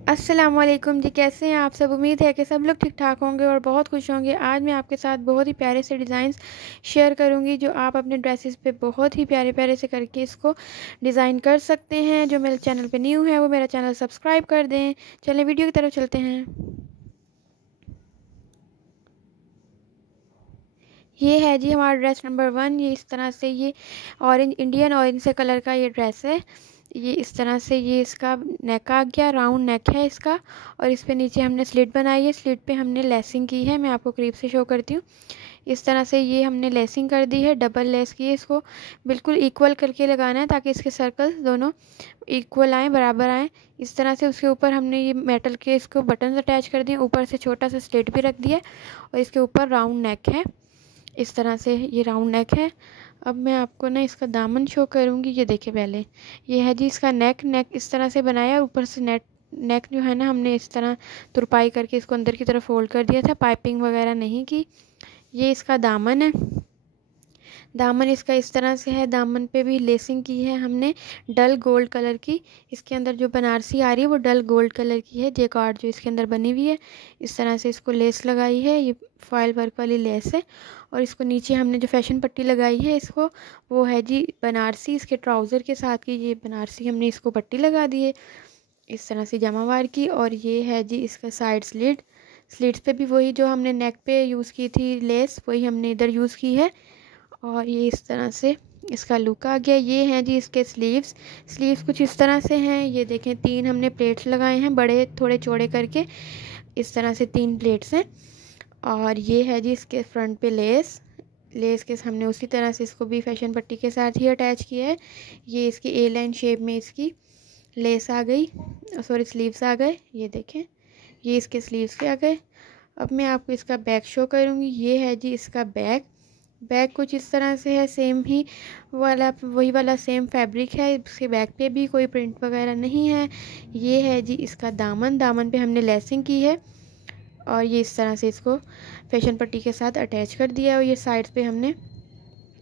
अस्सलामुअलैकुम जी, कैसे हैं आप सब। उम्मीद है कि सब लोग ठीक ठाक होंगे और बहुत खुश होंगे। आज मैं आपके साथ बहुत ही प्यारे से डिज़ाइंस शेयर करूंगी जो आप अपने ड्रेसेस पे बहुत ही प्यारे प्यारे से करके इसको डिज़ाइन कर सकते हैं। जो मेरे चैनल पे न्यू है वो मेरा चैनल सब्सक्राइब कर दें। चलें वीडियो की तरफ चलते हैं। ये है जी हमारा ड्रेस नंबर 1। ये इस तरह से ये ऑरेंज, इंडियन ऑरेंज से कलर का ये ड्रेस है। ये इस तरह से ये इसका नेक आ गया, राउंड नेक है इसका। और इस पे नीचे हमने स्लिट बनाई है, स्लिट पे हमने लेसिंग की है। मैं आपको करीब से शो करती हूँ। इस तरह से ये हमने लेसिंग कर दी है, डबल लेस की है। इसको बिल्कुल इक्वल करके लगाना है ताकि इसके सर्कल दोनों इक्वल आएँ, बराबर आएँ। इस तरह से उसके ऊपर हमने ये मेटल के इसको बटन अटैच कर दिए, ऊपर से छोटा सा स्लिट भी रख दिया और इसके ऊपर राउंड नेक है। इस तरह से ये राउंड नेक है। अब मैं आपको ना इसका दामन शो करूँगी। ये देखिए, पहले ये है जी इसका नेक। नेक इस तरह से बनाया, ऊपर से नेक जो है ना हमने इस तरह तुरपाई करके इसको अंदर की तरफ फोल्ड कर दिया था, पाइपिंग वगैरह नहीं की। ये इसका दामन है। दामन इसका इस तरह से है। दामन पे भी लेसिंग की है हमने डल गोल्ड कलर की। इसके अंदर जो बनारसी आ रही है वो डल गोल्ड कलर की है। जेकार्ड जो इसके अंदर बनी हुई है, इस तरह से इसको लेस लगाई है। ये फॉयल वर्क वाली लेस है। और इसको नीचे हमने जो फैशन पट्टी लगाई है इसको, वो है जी बनारसी। इसके ट्राउज़र के साथ की ये बनारसी हमने इसको पट्टी लगा दी है इस तरह से जमावार की। और ये है जी इसका साइड स्लिट। स्लिट्स पे भी वही जो हमने नेक पे यूज़ की थी लेस, वही हमने इधर यूज़ की है। और ये इस तरह से इसका लुक आ गया। ये हैं जी इसके स्लीव्स। स्लीव्स कुछ इस तरह से हैं। ये देखें, 3 हमने प्लेट्स लगाए हैं, बड़े थोड़े चौड़े करके। इस तरह से 3 प्लेट्स हैं। और ये है जी इसके फ्रंट पे लेस। लेस के हमने उसी तरह से इसको भी फैशन पट्टी के साथ ही अटैच किया है। ये इसकी ए लाइन शेप में इसकी लेस आ गई, सॉरी स्लीव्स आ गए। ये देखें, ये इसके स्लीव्स के आ गए। अब मैं आपको इसका बैक शो करूँगी। ये है जी इसका बैक। बैक कुछ इस तरह से है, सेम ही वाला, वही वाला सेम फैब्रिक है। इसके बैक पे भी कोई प्रिंट वगैरह नहीं है। ये है जी इसका दामन। दामन पे हमने लेसिंग की है और ये इस तरह से इसको फैशन पट्टी के साथ अटैच कर दिया है। और ये साइड्स पे हमने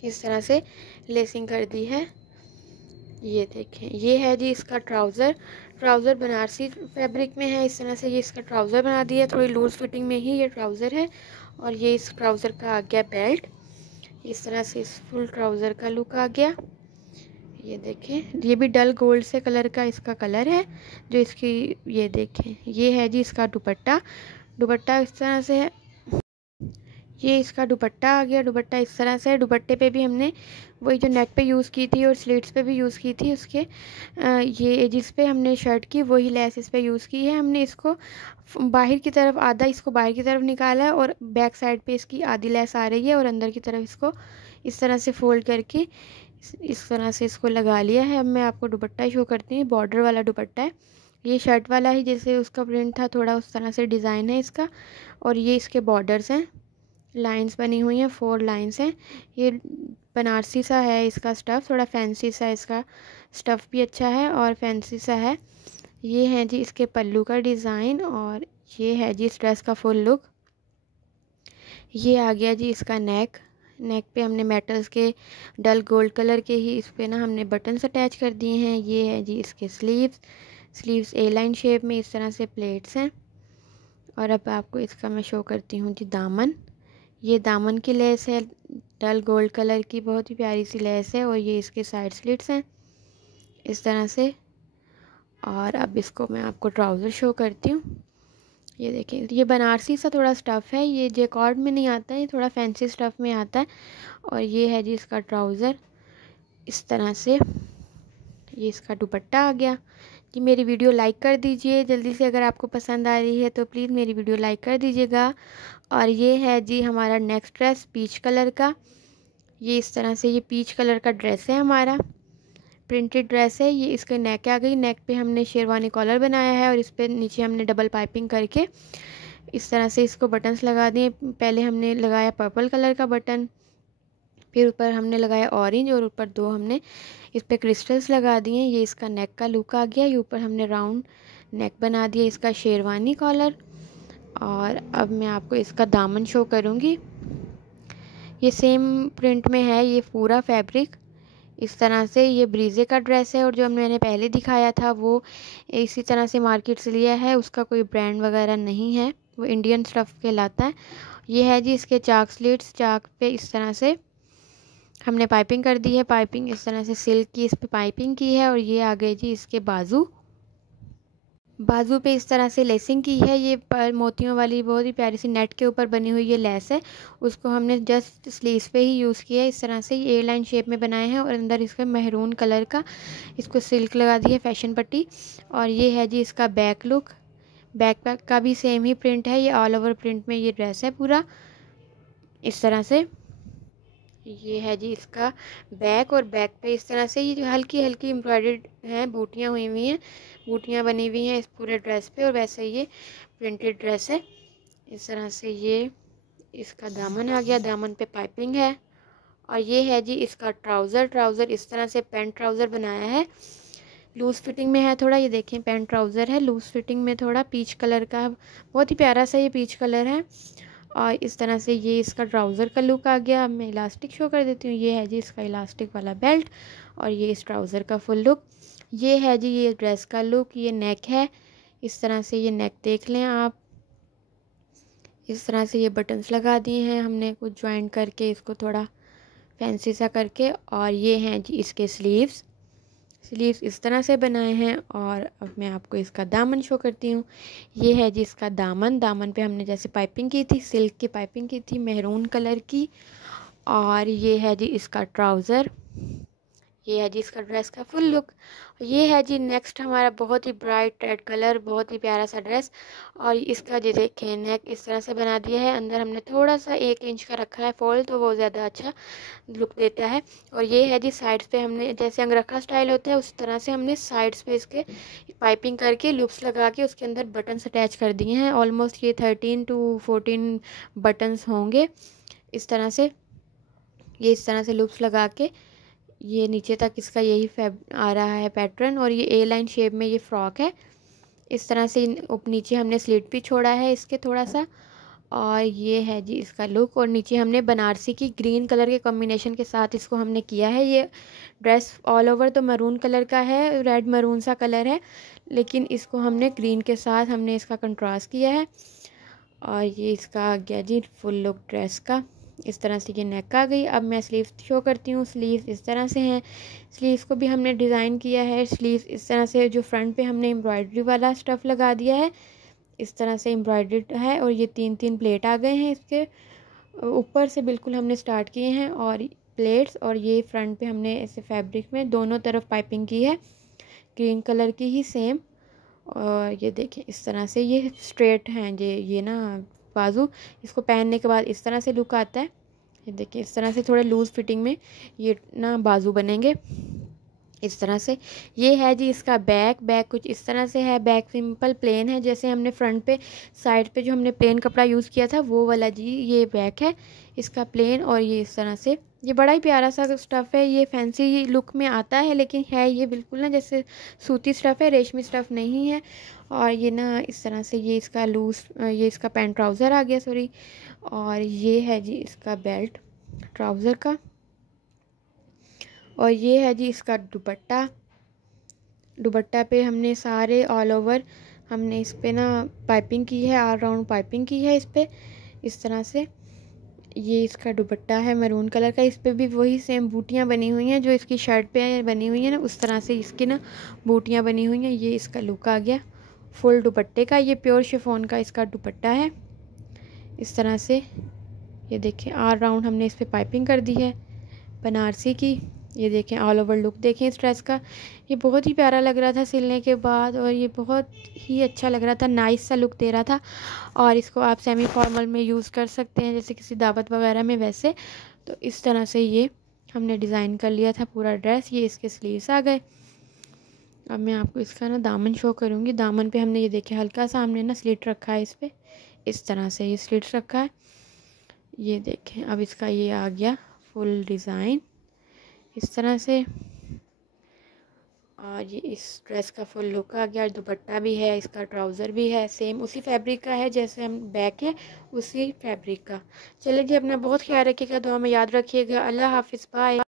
इस तरह से लेसिंग कर दी है। ये देखें, ये है जी इसका ट्राउज़र। ट्राउज़र बनारसी फैब्रिक में है। इस तरह से ये इसका ट्राउज़र बना दिया, थोड़ी लूज़ फिटिंग में ही ये ट्राउज़र है। और ये इस ट्राउज़र का आ गया बेल्ट। इस तरह से इस फुल ट्राउज़र का लुक आ गया। ये देखें, ये भी डल गोल्ड से कलर का इसका कलर है जो इसकी। ये देखें, ये है जी इसका दुपट्टा। दुपट्टा इस तरह से है। ये इसका दुपट्टा आ गया। दुपट्टा इस तरह से है। दुपट्टे पे भी हमने वही जो नेक पे यूज़ की थी और स्लीट्स पे भी यूज़ की थी उसके, ये जिस पे हमने शर्ट की वही लेस इस पे यूज़ की है हमने। इसको बाहर की तरफ आधा इसको बाहर की तरफ निकाला है और बैक साइड पे इसकी आधी लेस आ रही है और अंदर की तरफ इसको इस तरह से फोल्ड करके इस तरह से इसको लगा लिया है। अब मैं आपको दुपट्टा शो करती हूँ। बॉर्डर वाला दुपट्टा है ये, शर्ट वाला ही जैसे उसका प्रिंट था थोड़ा उस तरह से डिज़ाइन है इसका। और ये इसके बॉर्डर्स हैं, लाइंस बनी हुई हैं, 4 लाइंस हैं। ये बनारसी सा है इसका स्टफ़, थोड़ा फैंसी सा इसका स्टफ़ भी अच्छा है और फैंसी सा है। ये है जी इसके पल्लू का डिज़ाइन और ये है जी इस ड्रेस का फुल लुक। ये आ गया जी इसका नेक। नेक पे हमने मेटल्स के डल गोल्ड कलर के ही इस पे ना हमने बटन्स अटैच कर दिए हैं। ये है जी इसके स्लीव्स। स्लीव्स ए लाइन शेप में इस तरह से प्लेट्स हैं। और अब आपको इसका मैं शो करती हूँ जी दामन। ये दामन की लेस है डल गोल्ड कलर की, बहुत ही प्यारी सी लेस है। और ये इसके साइड स्लिट्स हैं इस तरह से। और अब इसको मैं आपको ट्राउज़र शो करती हूँ। ये देखिए, ये बनारसी सा थोड़ा स्टफ़ है, ये जेकॉर्ड में नहीं आता है, ये थोड़ा फैंसी स्टफ़ में आता है। और ये है जी इसका ट्राउज़र इस तरह से। ये इसका दुपट्टा आ गया जी। मेरी वीडियो लाइक कर दीजिए जल्दी से, अगर आपको पसंद आ रही है तो प्लीज़ मेरी वीडियो लाइक कर दीजिएगा। और ये है जी हमारा नेक्स्ट ड्रेस पीच कलर का। ये इस तरह से ये पीच कलर का ड्रेस है हमारा, प्रिंटेड ड्रेस है। ये इसके नेक आ गई। नेक पे हमने शेरवानी कॉलर बनाया है और इस पर नीचे हमने डबल पाइपिंग करके इस तरह से इसको बटन्स लगा दिए। पहले हमने लगाया पर्पल कलर का बटन, फिर ऊपर हमने लगाया ऑरेंज और ऊपर 2 हमने इस पर क्रिस्टल्स लगा दिए। ये इसका नेक का लुक आ गया। ये ऊपर हमने राउंड नेक बना दिया इसका शेरवानी कॉलर। और अब मैं आपको इसका दामन शो करूँगी। ये सेम प्रिंट में है ये पूरा फैब्रिक। इस तरह से ये ब्रीजे का ड्रेस है, और जो मैंने पहले दिखाया था वो इसी तरह से मार्केट से लिया है, उसका कोई ब्रांड वगैरह नहीं है, वो इंडियन स्टफ़ कहलाता है। ये है जी इसके चाक स्लिट्स, चाक पे इस तरह से हमने पाइपिंग कर दी है, पाइपिंग इस तरह से सिल्क की इस पे पाइपिंग की है। और ये आ गए जी इसके बाजू, बाजू पे इस तरह से लेसिंग की है, ये पर मोतियों वाली बहुत ही प्यारी सी नेट के ऊपर बनी हुई ये लेस है, उसको हमने जस्ट स्लीव्स पे ही यूज़ किया है। इस तरह से ये ए लाइन शेप में बनाए हैं, और अंदर इसका मेहरून कलर का इसको सिल्क लगा दी है, फैशन पट्टी। और ये है जी इसका बैक लुक, बैक का भी सेम ही प्रिंट है, ये ऑल ओवर प्रिंट में ये ड्रेस है पूरा इस तरह से। ये है जी इसका बैक, और बैक पे इस तरह से ये जो हल्की हल्की एम्ब्रॉयडर्ड हैं, बूटियाँ हुई हुई हैं, बूटियाँ बनी हुई हैं इस पूरे ड्रेस पे। और वैसे ये प्रिंटेड ड्रेस है इस तरह से। ये इसका दामन आ गया, दामन पे पाइपिंग है। और ये है जी इसका ट्राउज़र, ट्राउज़र इस तरह से पैंट ट्राउज़र बनाया है, लूज़ फिटिंग में है थोड़ा, ये देखें पैंट ट्राउज़र है लूज़ फिटिंग में थोड़ा पीच कलर का, बहुत ही प्यारा सा ये पीच कलर है। और इस तरह से ये इसका ट्राउज़र का लुक आ गया। अब मैं इलास्टिक शो कर देती हूँ, ये है जी इसका इलास्टिक वाला बेल्ट, और ये इस ट्राउज़र का फुल लुक। ये है जी ये ड्रेस का लुक, ये नेक है इस तरह से, ये नेक देख लें आप, इस तरह से ये बटन्स लगा दिए हैं हमने कुछ ज्वाइन करके, इसको थोड़ा फैंसी सा करके। और ये हैं जी इसके स्लीव्स, स्लीव्स इस तरह से बनाए हैं। और अब मैं आपको इसका दामन शो करती हूँ। ये है जी इसका दामन, दामन पे हमने जैसे पाइपिंग की थी, सिल्क की पाइपिंग की थी मेहरून कलर की। और ये है जी इसका ट्राउज़र, ये है जी इसका ड्रेस का फुल लुक। ये है जी नेक्स्ट हमारा बहुत ही ब्राइट रेड कलर, बहुत ही प्यारा सा ड्रेस। और इसका जी देखें नेक इस तरह से बना दिया है, अंदर हमने थोड़ा सा 1 इंच का रखा है फोल्ड, तो वो ज़्यादा अच्छा लुक देता है। और ये है जी साइड्स पे हमने जैसे अंगरखा स्टाइल होता है उस तरह से हमने साइड्स पे इसके पाइपिंग करके लूप्स लगा के उसके अंदर बटन्स अटैच कर दिए हैं। ऑलमोस्ट ये 13 to 14 बटन्स होंगे इस तरह से, ये इस तरह से लूप्स लगा के ये नीचे तक इसका यही फैब आ रहा है पैटर्न। और ये ए लाइन शेप में ये फ्रॉक है इस तरह से, नीचे हमने स्लिट भी छोड़ा है इसके थोड़ा सा। और ये है जी इसका लुक, और नीचे हमने बनारसी की ग्रीन कलर के कॉम्बिनेशन के साथ इसको हमने किया है। ये ड्रेस ऑल ओवर तो मरून कलर का है, रेड मरून सा कलर है, लेकिन इसको हमने ग्रीन के साथ हमने इसका कंट्रास्ट किया है। और ये इसका आ गया जी फुल लुक ड्रेस का, इस तरह से ये नेक आ गई। अब मैं स्लीव शो करती हूँ, स्लीव इस तरह से हैं, स्लीव्स को भी हमने डिज़ाइन किया है। स्लीव इस तरह से जो फ्रंट पे हमने एम्ब्रॉयडरी वाला स्टफ़ लगा दिया है, इस तरह से एम्ब्रॉयडर्ड है। और ये 3-3 प्लेट आ गए हैं इसके ऊपर से, बिल्कुल हमने स्टार्ट किए हैं और प्लेट्स। और ये फ्रंट पे हमने ऐसे फैब्रिक में दोनों तरफ पाइपिंग की है, ग्रीन कलर की ही सेम। और ये देखें इस तरह से ये स्ट्रेट हैं ये ना बाजू, इसको पहनने के बाद इस तरह से लुक आता है। ये देखिए इस तरह से थोड़े लूज़ फिटिंग में ये ना बाजू बनेंगे इस तरह से। ये है जी इसका बैक, बैक कुछ इस तरह से है, बैक सिंपल प्लेन है, जैसे हमने फ्रंट पे साइड पे जो हमने प्लेन कपड़ा यूज़ किया था वो वाला जी ये बैक है इसका प्लेन। और ये इस तरह से ये बड़ा ही प्यारा सा स्टफ़ है, ये फैंसी लुक में आता है, लेकिन है ये बिल्कुल ना जैसे सूती स्टफ़ है, रेशमी स्टफ़ नहीं है। और ये ना इस तरह से ये इसका लूज़, ये इसका पैंट ट्राउज़र आ गया सॉरी। और ये है जी इसका बेल्ट ट्राउज़र का। और ये है जी इसका दुपट्टा, दुपट्टा पे हमने सारे ऑल ओवर हमने इस पे ना पाइपिंग की है, ऑल राउंड पाइपिंग की है इस पे इस तरह से। ये इसका दुपट्टा है मैरून कलर का, इस पे भी वही सेम बूटियाँ बनी हुई हैं जो इसकी शर्ट पे बनी हुई हैं ना, उस तरह से इसकी ना बूटियाँ बनी हुई हैं। ये इसका लुक आ गया फुल दुपट्टे का, ये प्योर शिफॉन का इसका दुपट्टा है इस तरह से। ये देखें ऑल राउंड हमने इस पे पाइपिंग कर दी है बनारसी की। ये देखें ऑल ओवर लुक देखें इस ड्रेस का, ये बहुत ही प्यारा लग रहा था सिलने के बाद, और ये बहुत ही अच्छा लग रहा था, नाइस सा लुक दे रहा था। और इसको आप सेमी फॉर्मल में यूज़ कर सकते हैं, जैसे किसी दावत वगैरह में वैसे। तो इस तरह से ये हमने डिज़ाइन कर लिया था पूरा ड्रेस। ये इसके स्लीव्स आ गए। अब मैं आपको इसका ना दामन शो करूँगी। दामन पे हमने ये देखे हल्का सा हमने ना स्लिट रखा है इस पर, इस तरह से ये स्लिट रखा है। ये देखें अब इसका ये आ गया फुल डिज़ाइन इस तरह से। और ये इस ड्रेस का फुल लुक आ गया, दुपट्टा भी है, इसका ट्राउज़र भी है, सेम उसी फैब्रिक का है जैसे हम बैक है उसी फैब्रिक का। चलिए जी अपना बहुत ख्याल रखिएगा, दुआ में याद रखिएगा। अल्लाह हाफिज़, बाय।